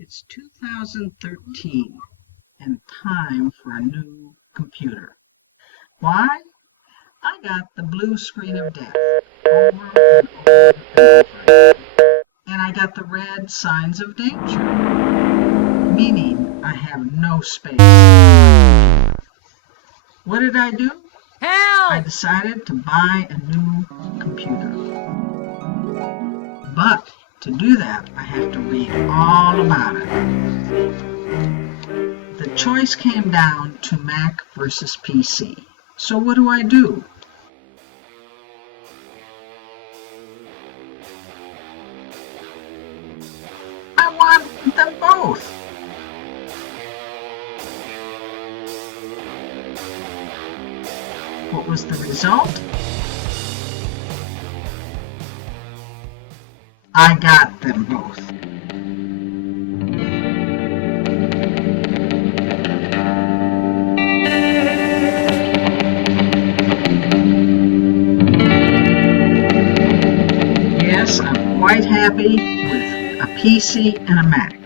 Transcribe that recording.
It's 2013 and time for a new computer. Why? I got the blue screen of death over and over and over again. And I got the red signs of danger, meaning I have no space. What did I do? Help! I decided to buy a new computer. But to do that, I have to read all about it. The choice came down to Mac versus PC. So what do? I want them both. What was the result? I got them both. Yes, I'm quite happy with a PC and a Mac.